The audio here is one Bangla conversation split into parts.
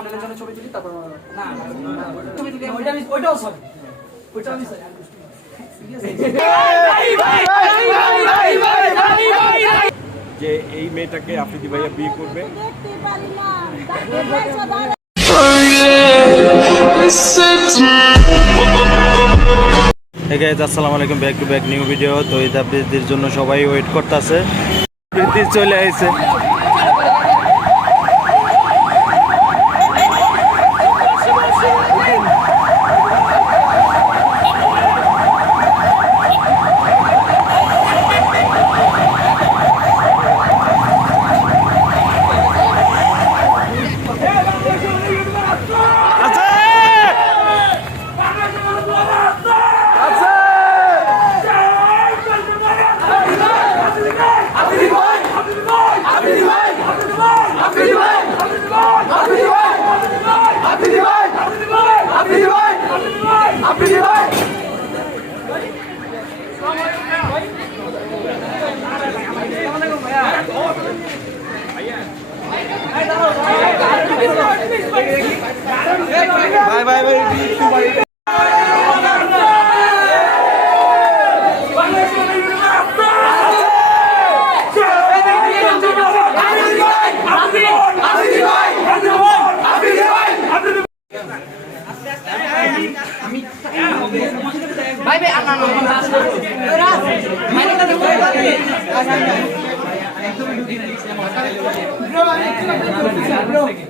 থামনেলের জন্য ছবি তুলি তারপর না ছবি তুলি ওইটা আমি ওইটাও সরি ওইটাও আমি sorry। যে এই মেয়েটাকে আফ্রিদি ভাইয়া বিয়ে করবে। আসসালামু আলাইকুম back to back new video তো এই আপডেটদের জন্য সবাই ওয়েট করতেছে। চলে আইছে। বাই বাই বাই ভাইয়া আমরা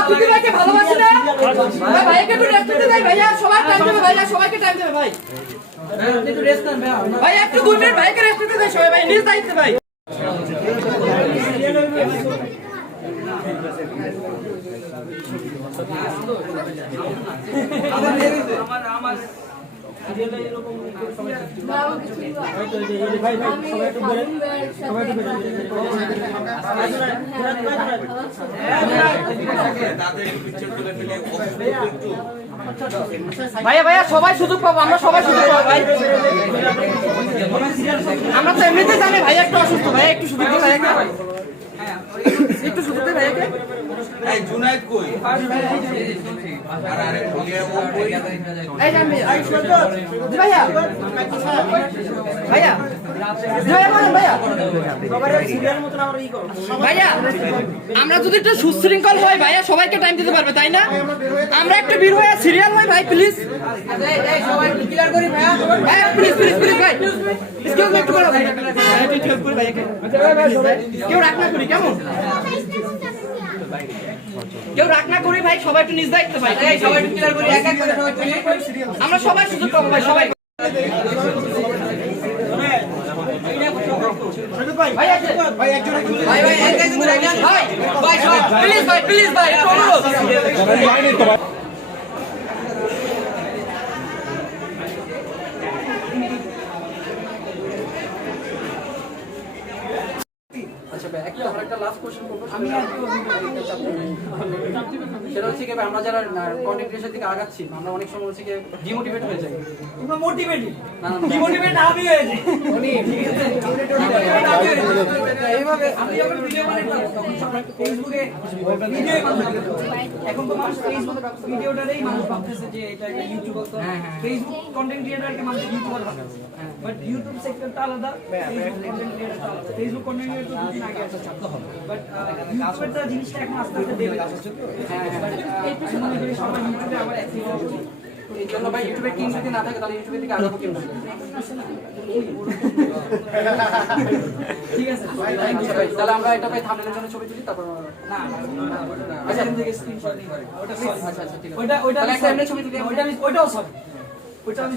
অতিথি ভাইকে ভালোবাসি না ভাই। ভাইকে একটু রেস্ট দিতে ভাইয়া সবাই টাইম দেবে ভাইয়া সবাইকে টাইম দেবে ভাই, একটু ভাই। একটু ভাইকে রেস্ট দিতে সবাই ভাই। নিজ দায়িত্বে ভাই। ভাইয়া ভাইয়া, সবাই সুযোগ পাবো, আমরা সবাই সুযোগ পাবো, ভাই। আমরা তো এমনিতে জানি ভাই একটু অসুস্থ ভাই একটু সুযোগ একটু সুযোগ দিই ভাইয়াকে এই যান ভাইয়া। ও কই? এই জি আই বলেন ভাইয়া। ভাইয়া। আমরা যদি একটু সুশৃঙ্খল হয় ভাইয়া সবাইকে টাইম দিতে পারবে তাই না? আমরা একটু বের হয়ে সিরিয়াল হয় ভাই প্লিজ ভাইয়া প্লিজ প্লিজ প্লিজ ভাই। এক্সকিউজ মি একটু করো ভাই একটু হেল্প করি ভাইয়াকে কেউ না করি কেমন? কেউ রাগ না করি ভাই সবাই একটু নিজ দায়িত্ব ভাই। সবাই আমরা সবাই সুযোগ পাবো ভাই সবাই। ভাই ভাই ভাই একজন ভাই ভাই একজন ভাই ভাই প্লিজ ভাই প্লিজ ভাই একটু অনুরোধ আচ্ছা ভাই একটা আমরা একটা লাস্ট কোশ্চেন করব আমি সেটা হচ্ছে কি ভাই, আমরা যারা কন্টেন্ট ক্রিয়েশন থেকে আগাচ্ছি আমরা অনেক সময় হচ্ছে ডিমোটিভেট হয়ে যাই। তোমরা মোটিভেটেড না। ডিমোটিভেট আমি হয়েছে ঠিক আছে। এইভাবে আমি যখন ভিডিও বানাই তখন সবাই ফেসবুকে ভিডিও এখন তো মানুষ ফেসবুক ভিডিওটারেই মানুষ ভাবতেছে যে এটা একটা ইউটিউবার তো। ফেসবুক কন্টেন্ট ক্রিয়েটরকে মানুষ ইউটিউবার ভাবতেছে বাট ইউটিউব সেক্টরটা আলাদা ফেসবুক কন্টেন্ট ক্রিয়েটর দুদিন আগে আসা হবে বাট জিনিসটা এখন আস্তে আস্তে বেড়ে যাচ্ছে আমি মনে করি সবাই ইউটিউবে আবার অ্যাক্টিভ হওয়া এই জন্য ভাই ইউটিউবে টিম যদি না থাকে তাহলে ঠিক আছে আচ্ছা আমরা এটা ভাই থামনেলের জন্য ছবি তুলি তারপর না আচ্ছা থেকে স্ক্রিনশট নিই ওটা আচ্ছা আচ্ছা ঠিক আছে ওইটা ওইটা একটা এমনি ছবি তুলি ওইটা আমি সরি ওইটাও আমি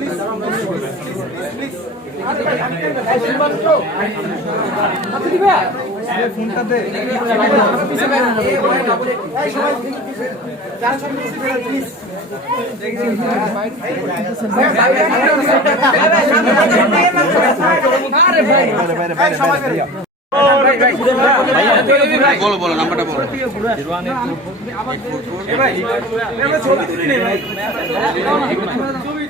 ভাই গিফটটা কিন্তু ভাই আনিস ভাই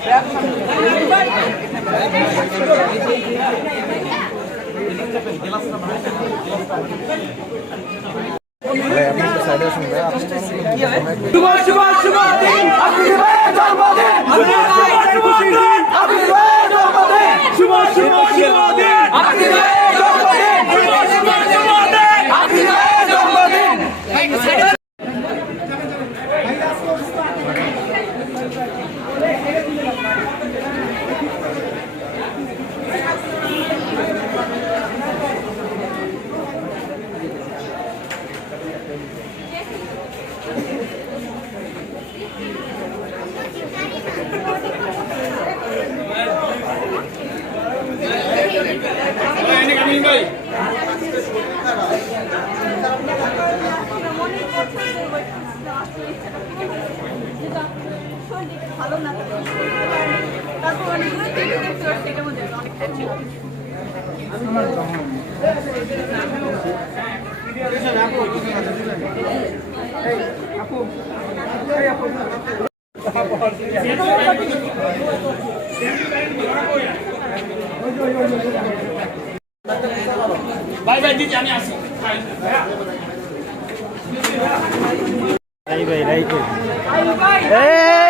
শুভ শুভ শুভ দিন আপনি শুভ শুভ শুভ দিন আপনি জন্মদিন শুভ শুভ শুভ দিন আপনি জন্মদিন ভালো না তারপর অনেকগুলো টিভি দেখতে পাচ্ছি এটার মধ্যে অনেক হ্যাপি রাই ভাই রাই ভাই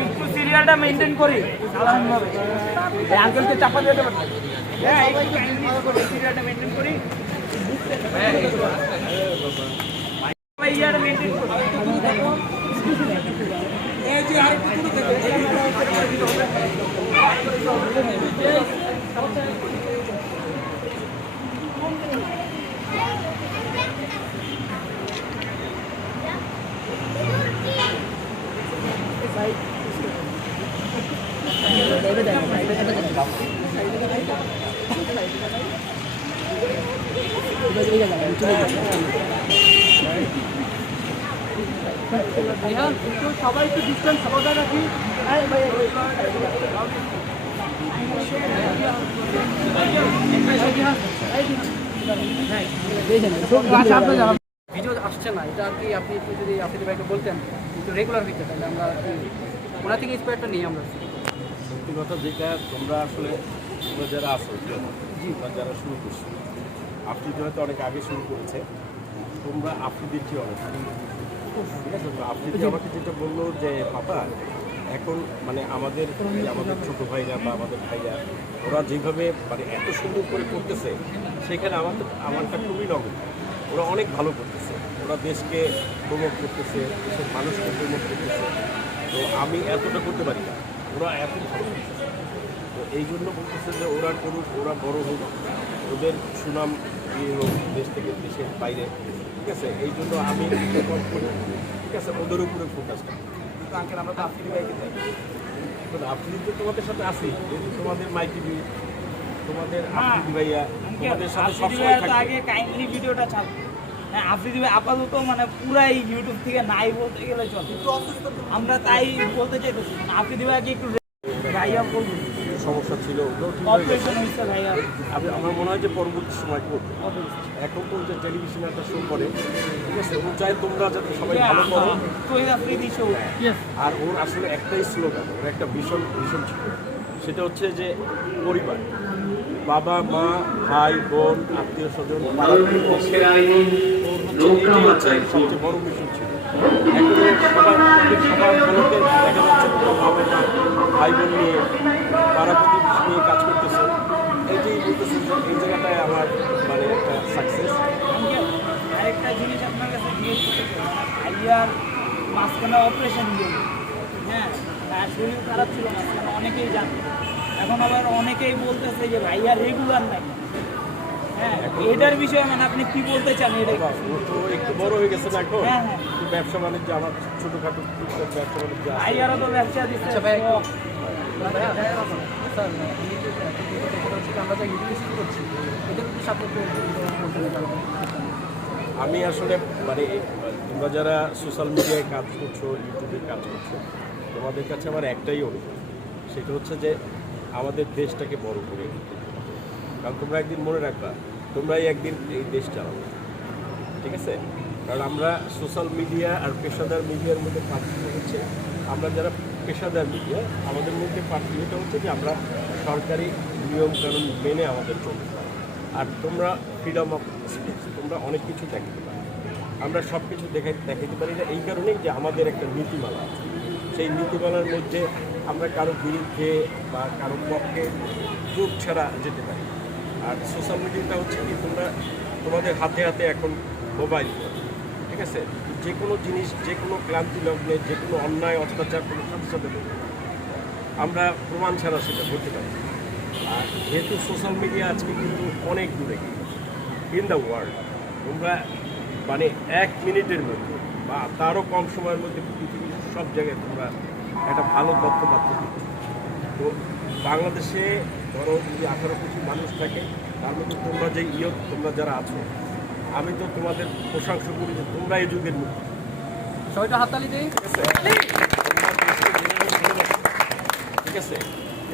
একটু সিরিয়ালটা মেনটেন করি সাধারণভাবে আঙ্কেলকে চাপা দিয়ে দেবেন হ্যাঁ সিরিয়ালটা মেনটেন করি ইয়ার করি সবাই একটু ডিস্টেন্স বজায় রাখি ভিডিও আসছে না এটা আর কি আপনি একটু যদি আফিদি ভাইকে বলতেন একটু রেগুলার হইতে তাহলে আমরা কি ওনার থেকে ইন্সপায়ারটা নিই আমরা সত্যি কথা যেটা তোমরা আসলে তোমরা যারা তোমরা যারা শুরু করছ আপনি তো হয়তো অনেক আগে শুরু করেছে তোমরা আফ্রিদির চেয়ে অনেক। ঠিক তো আমাকে যেটা বলল যে, পাপা, এখন মানে আমাদের আমাদের ছোট ভাইরা বা আমাদের ভাইরা ওরা যেভাবে মানে এত সুন্দর করে করতেছে, সেখানে আমার আমারটা খুবই নগদ ওরা অনেক ভালো করতেছে। ওরা দেশকে প্রমোট করতেছে, দেশের মানুষকে প্রমোট করতেছে। তো আমি এতটা করতে পারি না। ওরা এত ভালো করতেছে। তো এই জন্য বলতেছে যে, ওরা করুক, ওরা বড় হোক। ওদের সুনাম ইয়ে দেশ থেকে, দেশের বাইরে। ঠিক আছে এই জন্য আমি ঠিক আছে ওদের উপরে ফোকাসটা কিন্তু আঙ্কেল আমরা তো আফ্রিদি ভাইকে এখন আপনি তো তোমাদের সাথে যেহেতু তোমাদের মাইকি বি তোমাদের আফ্রিদি ভাইয়া তোমাদের সাথে সবসময় আগে কাইন্ডলি ভিডিওটা ছাড়। হ্যাঁ আফ্রিদি ভাই আপাতত মানে পুরাই ইউটিউব থেকে নাই বলতে গেলে চলে। আমরা তাই বলতে চাইতেছি আফ্রিদি ভাইকে একটু ভাইয়া বলব সমস্যা ছিল ওগুলো ঠিক হয়ে গেছে। আমি আমার মনে হয় যে পরবর্তী সময় করবে এখন তো যে টেলিভিশনে একটা শো করে ঠিক আছে? ও চাই তোমরা যাতে সবাই ভালো করো। শো আর ওর আসলে একটাই স্লোগান ওর একটা ভীষণ ভীষণ ছিল। সেটা হচ্ছে যে পরিবার। বাবা মা ভাই বোন আত্মীয় স্বজন সবচেয়ে বড় মিশন ভাই বোন নিয়ে পাড়া প্রতিবেশী নিয়ে কাজ করতেছে এইটাই বলতেছে এই জায়গাটায় আমার মানে একটা সাকসেস আরেকটা জিনিস আপনার কাছে জিজ্ঞেস করতে। মানে মাঝখানে অপারেশন গেল হ্যাঁ তার শরীর খারাপ ছিল মাঝখানে অনেকেই জানে এখন আবার অনেকেই বলতেছে যে ভাইয়া রেগুলার নাই হ্যাঁ এটার বিষয়ে মানে আপনি কি বলতে চান এটা একটু বড় হয়ে গেছে না এখন হ্যাঁ, হ্যাঁ। ব্যবসা বাণিজ্য আমার ছোটখাটো ব্যবসা বাণিজ্য আচ্ছা ভাই, আমি আসলে মানে তোমরা যারা সোশ্যাল মিডিয়ায় কাজ করছ ইউটিউবে কাজ করছ তোমাদের কাছে আমার একটাই অনুরোধ। সেটা হচ্ছে যে আমাদের দেশটাকে বড় করে কারণ তোমরা একদিন মনে রাখবা তোমরাই একদিন এই দেশ চালাবে। ঠিক আছে? কারণ আমরা সোশ্যাল মিডিয়া আর পেশাদার মিডিয়ার মধ্যে পার্থক্য হচ্ছে, আমরা যারা পেশাদার মিডিয়া আমাদের মধ্যে পার্থক্যটা হচ্ছে যে আমরা সরকারি নিয়ম কানুন মেনে আমাদের চলতে পারি আর তোমরা ফ্রিডম অফ স্পিচ তোমরা অনেক কিছু দেখাতে পারো। আমরা সব কিছু দেখাই দেখাতে পারি না, এই কারণেই যে আমাদের একটা নীতিমালা আছে। সেই নীতিমালার মধ্যে আমরা কারও বিরুদ্ধে বা কারও পক্ষে চোখ ছাড়া যেতে পারি আর সোশ্যাল মিডিয়াটা হচ্ছে কি, তোমরা তোমাদের হাতে হাতে এখন মোবাইল আছে যে কোনো জিনিস, যে কোনো ক্লান্তি লগ্নে, যে কোনো অন্যায়, অত্যাচার, কোনো সাথে। আমরা প্রমাণ ছাড়া সেটা বলতে পারি আর যেহেতু সোশ্যাল মিডিয়া আজকে কিন্তু অনেক দূরে ইন দ্য ওয়ার্ল্ড তোমরা মানে এক মিনিটের মধ্যে বা তারও কম সময়ের মধ্যে পৃথিবীর সব জায়গায় তোমরা একটা ভালো তথ্য পাচ্ছ তো বাংলাদেশে ধরো যদি আঠারো কোটি মানুষ থাকে, তার মধ্যে তোমরা যে ইয়ত, তোমরা যারা আছো আমি তো তোমাদের প্রশংসা করি যে তোমরা এই যুগের মুখ সবাইটা হাততালি দিই। ঠিক আছে?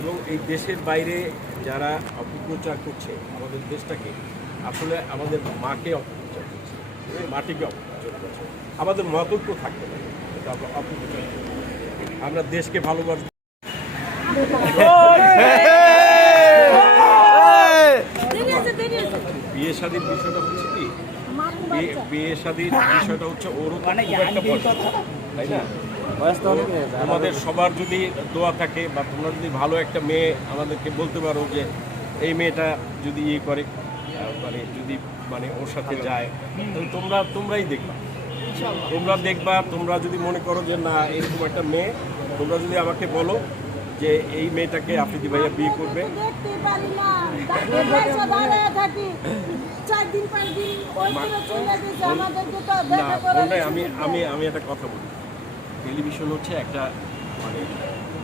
এবং এই দেশের বাইরে যারা অপপ্রচার করছে আমাদের দেশটাকে আসলে আমাদের মাকে অপপ্রচার করছে। মাটিকে অপপ্রচার করছে। আমাদের মতৈক্য থাকতে পারে এটা আমরা অপপ্রচার আমরা দেশকে ভালোবাসবো দেরি আছে দেরি আছে বিয়ে শাদীর বিষয়টা হচ্ছে কি? বিয়ে শাদীর বিষয়টা হচ্ছে ওরও তো মানে খুব একটা তাই না? তো তোমাদের সবার যদি দোয়া থাকে বা তোমরা যদি ভালো একটা মেয়ে আমাদেরকে বলতে পারো যে এই মেয়েটা যদি ইয়ে করে মানে যদি মানে ওর সাথে যায় তাহলে তোমরা তোমরাই দেখবা। তোমরা দেখবা তোমরা যদি মনে করো যে না এরকম একটা মেয়ে তোমরা যদি আমাকে বলো যে এই মেয়েটাকে আফ্রিদি ভাইয়া বিয়ে করবে। না। আমি আমি আমি একটা কথা বলি। টেলিভিশন হচ্ছে একটা মানে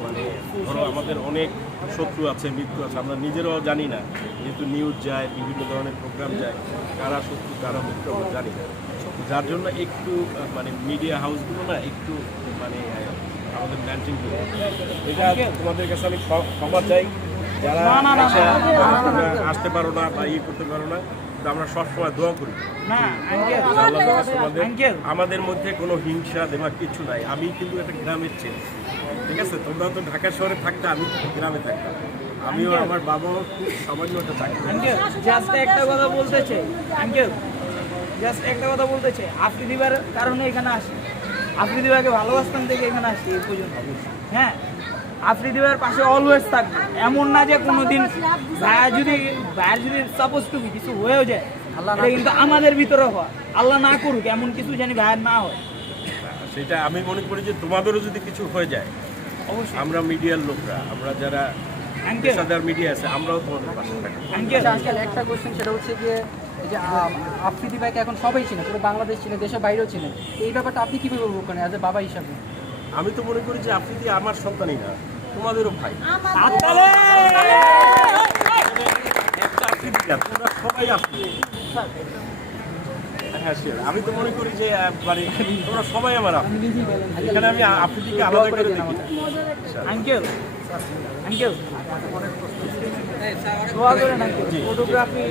মানে ধরো আমাদের অনেক শত্রু আছে মৃত্যু আছে আমরা নিজেরাও জানি না। যেহেতু নিউজ যায় বিভিন্ন ধরনের প্রোগ্রাম যায় কারা শত্রু কারা মিত্র আমরা জানি না। যার জন্য একটু মানে মিডিয়া হাউসগুলো না একটু মানে আমাদের এটা তোমাদের কাছে আমি ক্ষমা চাই যারা আসতে পারো না বা ইয়ে করতে পারো না তো আমরা সবসময় দোয়া করি। আমাদের মধ্যে কোনো হিংসা দেমার কিছু নাই। আমি কিন্তু একটা গ্রামের ছেলে ঠিক আছে? তোমরা তো ঢাকা শহরে থাকতে আমি গ্রামে থাকতাম। আমিও আমার বাবাও খুব সামান্য একটা চাকরি করে। জাস্ট একটা কথা বলতে চাই। আঙ্কেল জাস্ট একটা কথা বলতে চাই। আফ্রিদি ভাইয়ের কারণে এখানে আসি আফ্রিদি ভাইকে ভালোবাসতাম থেকে এখানে আসি এই পর্যন্ত। হ্যাঁ আফ্রিদি ভাইয়ের পাশে অলওয়েজ থাকবে। এমন না যে কোনোদিন ভাইয়া যদি ভাইয়ের যদি সাপোজ টু কিছু হয়েও যায় আল্লাহ না কিন্তু আমাদের ভিতরে হয়। আল্লাহ না করুক এমন কিছু জানি ভাইয়ের না হয়। সেটা আমি মনে করি যে তোমাদেরও যদি কিছু হয়ে যায় অবশ্যই। আমরা মিডিয়ার লোকরা আমরা যারা পেশাদার মিডিয়া আছে আমরাও তোমাদের পাশে থাকব। আঙ্কেল আচ্ছা একটা কোশ্চেন সেটা হচ্ছে যে এই যে আম, আফ্রিদি ভাইকে এখন সবাই চিনে পুরো বাংলাদেশ চিনে দেশের বাইরেও চিনে। এই ব্যাপারটা আপনি কীভাবে উপভোগ করেন অ্যাজ এ বাবা হিসাবে? আমি তো মনে করি যে আফ্রিদি আমার সন্তানই না তোমাদেরও ভাই। তোমরা সবাই আফ্রিদি। হ্যাঁ. আমি তো মনে করি যে মানে তোমরা সবাই আমার এখানে আমি আফ্রিদিকে আলাদা করে দেখি। আঙ্কেল আঙ্কেল দোয়া করেন আঙ্কেল ফটোগ্রাফি